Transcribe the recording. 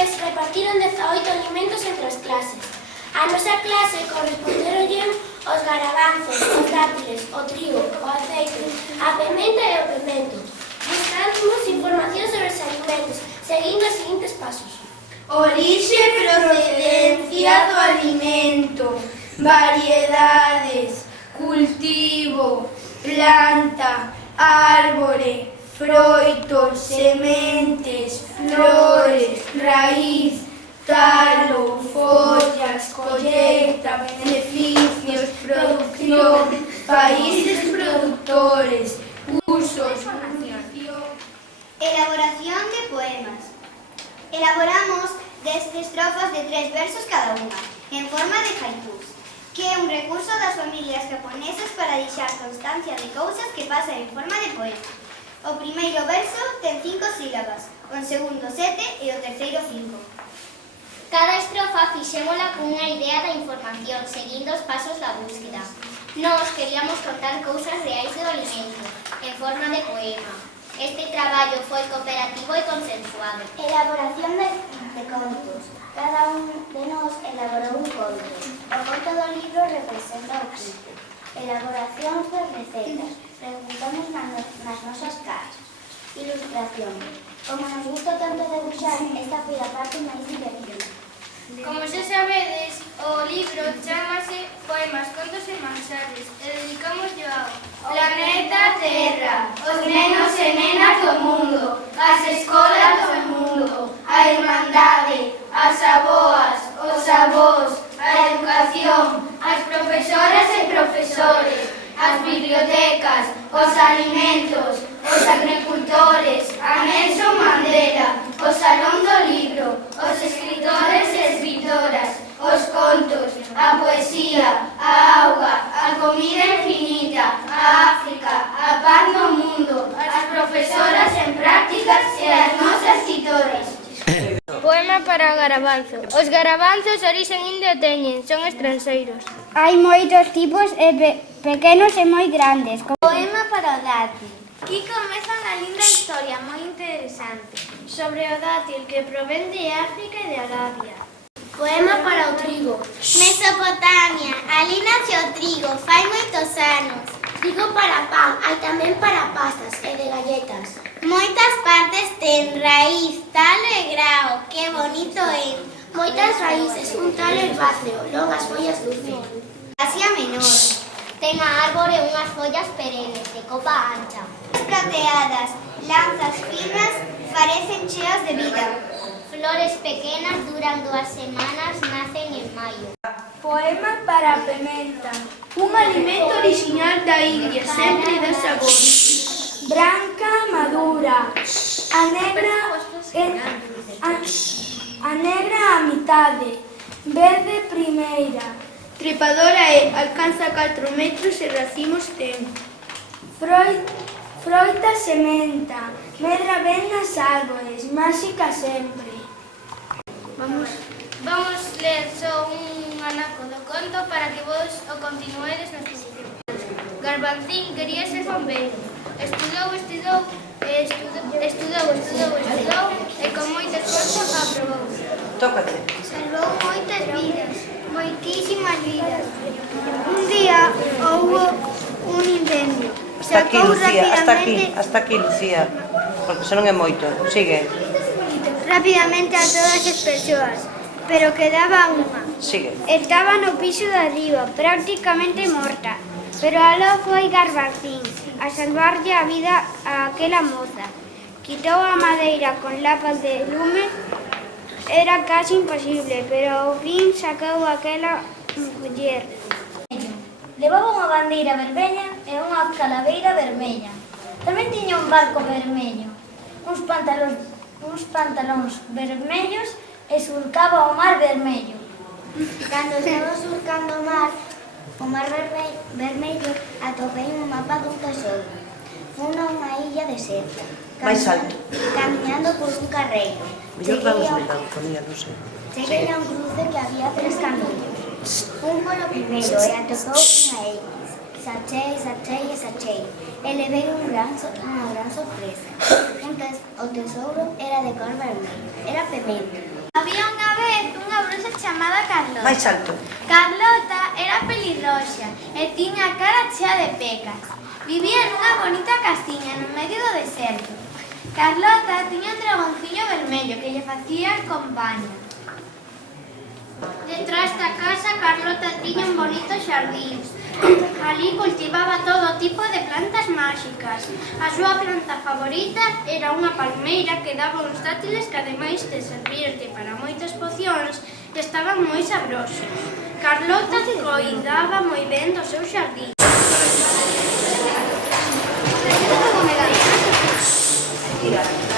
profes repartiron 18 alimentos entre as clases. A nosa clase corresponderonlle os garabanzos, os dátiles, o trigo, o aceite, a pementa e o pimento. Buscamos información sobre os alimentos, seguindo os seguintes pasos. Orixe e procedencia do alimento, variedades, cultivo, planta, árbore, froitos, sementes, flores, raíz, talo, follas, colleita, beneficios, producción, países productores, usos, Elaboración de poemas. Elaboramos 10 estrofas de 3 versos cada unha, en forma de haikus, que é un recurso das familias japonesas para deixar constancia de cousas que pasan en forma de poema. O primeiro verso ten 5 sílabas, o segundo 7 e o terceiro 5. Cada estrofa fixémola cunha idea da información, seguindo os pasos da búsqueda. Nós queríamos contar cousas reais do alimento, en forma de poema. Este traballo foi cooperativo e consensuado. Elaboración de contos. Cada un de nós elaborou un conto. O conto do libro representa o quinto. Elaboración de recetas. Preguntamos nas nosas casas. Ilustración. Como nos gusta tanto debuxar, esta foi a parte máis divertida. Como xa sabedes, o libro chamase Poemas, Contos e Manxares e dedicámoslle ao planeta Terra, os nenos e nenas do mundo, as escolas do mundo, a irmandade, as aboas, os avós, a educación, as profesoras e profesores, as bibliotecas, os alimentos, os agricultores, a Nelson Mandela, o Salón do Libro, os escritores e escritoras, os contos, a poesía, a auga, a comida infinita, a África, a paz no mundo, as profesoras en prácticas e as nosas titoras. Poema para o garabanzo. Os garabanzos orixen indio teñen, son estranxeiros. Hai moitos tipos pequenos e moi grandes. Poema para o dátil. Aquí comeza unha linda historia moi interesante sobre o dátil que provén de África e de Arabia. Poema para o trigo. Mesopotamia, ali nace o trigo, fai moitos anos. Trigo para pan, hai tamén para pastas e de galletas. Moitas partes ten raíz, talo e grao, que bonito é. Moitas raíces, un talo herbáceo, longas follas dulce. Asia menor, ten a árbore unhas follas perennes, de copa ancha. Prateadas, lanzas finas, parecen cheas de vida. Flores pequenas duran 2 semanas, nacen en maio. Poema para a pementa, un alimento original da India, sempre dá sabor. Branca, madura, a negra a mitade, verde primeira, trepadora e alcanza 4 metros e racimos ten. Froita sementa, medra ben nas árbores, máxica sempre. Vamos ler só un anaco do conto para que vos o continuedes nas posicións. Garbanzín quería ser bombeiro. Estudou e con moito esforzo aprobou. Tócate. Salvou moitas vidas, moitísimas vidas. Un día houve un incendio. Hasta aquí, Sacou Lucía, rapidamente hasta aquí, Lucía. Porque senón é moito. Sigue. rapidamente a todas as persoas, pero quedaba unha. Sigue. Estaba no piso de arriba, prácticamente morta, pero aló foi Garbanzín a salvarlle a vida a aquela moza. Quitou a madeira con lapas de lume, era casi imposible, pero ao fin sacou aquela muller. Levaba unha bandeira vermella e unha calaveira vermella. Tamén tiña un barco vermello, uns pantalóns vermellos e surcaba o mar vermello. Cando estaba surcando o mar vermello, atopei un mapa dun tesouro. Fun a unha illa deserta, Mais alto. camiñando por un carreiro. Mellor damos melancolía, non sei. Cheguei a un cruce que había 3 camiños. Fun polo primeiro e atopou unha X. Sachei. E levei unha gran sorpresa. O tesouro era de cor vermelho, era pementa. Había unha vez unha bruxa chamada Carlota. Máis alto. Carlota era pelirroxa e tiña a cara chea de pecas. Vivía nunha bonita castiña no medio do deserto. Carlota tiña un dragonciño vermello que lle facía compañía. Detrás da casa, Carlota tiña un bonito xardín. Alí cultivaba todo tipo de plantas máxicas. A súa planta favorita era unha palmeira que daba uns dátiles que, ademais de servirte para moitas pocións, estaban moi sabrosos. Carlota coidaba moi ben do seu xardín. Tira.